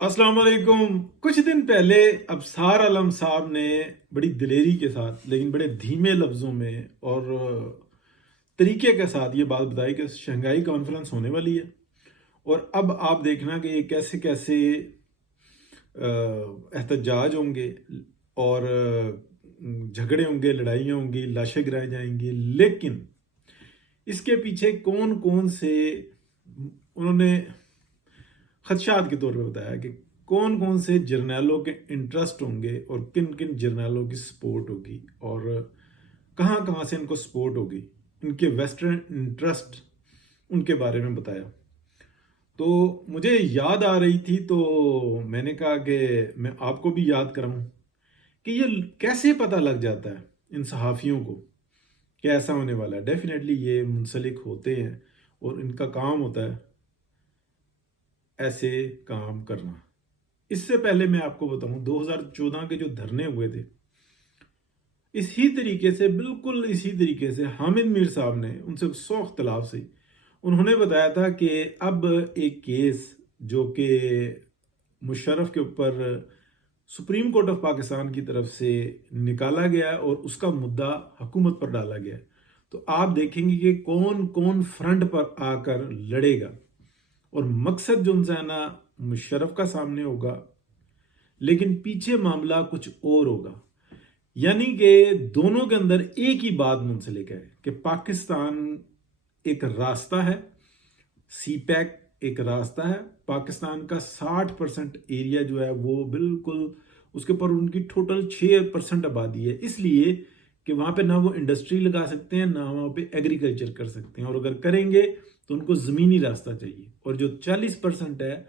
अस्सलाम वालेकुम। कुछ दिन पहले अबसार आलम साहब ने बड़ी दिलेरी के साथ लेकिन बड़े धीमे लफ्ज़ों में और तरीके के साथ ये बात बताई कि शंघाई कॉन्फ्रेंस होने वाली है। और अब आप देखना कि ये कैसे कैसे एहतजाज होंगे और झगड़े होंगे, लड़ाइयाँ होंगी, लाशें गिराई जाएंगी। लेकिन इसके पीछे कौन कौन से उन्होंने खदशात के तौर पे बताया कि कौन कौन से जर्नैलों के इंटरेस्ट होंगे और किन किन जर्नैलों की सपोर्ट होगी और कहाँ कहाँ से इनको सपोर्ट होगी, इनके वेस्टर्न इंटरेस्ट, उनके बारे में बताया। तो मुझे याद आ रही थी तो मैंने कहा कि मैं आपको भी याद कराऊं कि ये कैसे पता लग जाता है इन सहाफ़ियों को कि ऐसा होने वाला है। डेफिनेटली ये मुंसलिक होते हैं और इनका काम होता है ऐसे काम करना। इससे पहले मैं आपको बताऊं 2014 के जो धरने हुए थे, इसी तरीके से, बिल्कुल इसी तरीके से हामिद मीर साहब ने उनसे सौ अख्तलाफ से उन्होंने बताया था कि अब एक केस जो कि मुशर्रफ के ऊपर सुप्रीम कोर्ट ऑफ पाकिस्तान की तरफ से निकाला गया है और उसका मुद्दा हुकूमत पर डाला गया है। तो आप देखेंगे कि कौन कौन फ्रंट पर आकर लड़ेगा और मकसद जो उनसे है ना मुशर्रफ का सामने होगा, लेकिन पीछे मामला कुछ और होगा। यानी कि दोनों के अंदर एक ही बात मुंसलिक है कि पाकिस्तान एक रास्ता है, सी पैक एक रास्ता है। पाकिस्तान का 60% एरिया जो है वो बिल्कुल उसके ऊपर उनकी टोटल 6% आबादी है, इसलिए कि वहाँ पे ना वो इंडस्ट्री लगा सकते हैं, ना वहाँ पे एग्रीकल्चर कर सकते हैं, और अगर करेंगे तो उनको ज़मीनी रास्ता चाहिए। और जो 40% है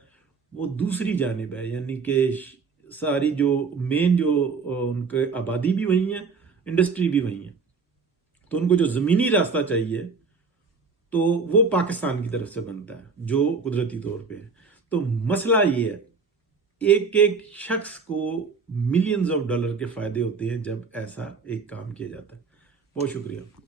वो दूसरी जानिब है, यानी कि सारी जो मेन जो उनके आबादी भी वही है, इंडस्ट्री भी वही है। तो उनको जो ज़मीनी रास्ता चाहिए तो वो पाकिस्तान की तरफ से बनता है जो कुदरती तौर पे है। तो मसला ये है, एक एक शख्स को मिलियंस ऑफ डॉलर के फायदे होते हैं जब ऐसा एक काम किया जाता है। बहुत शुक्रिया।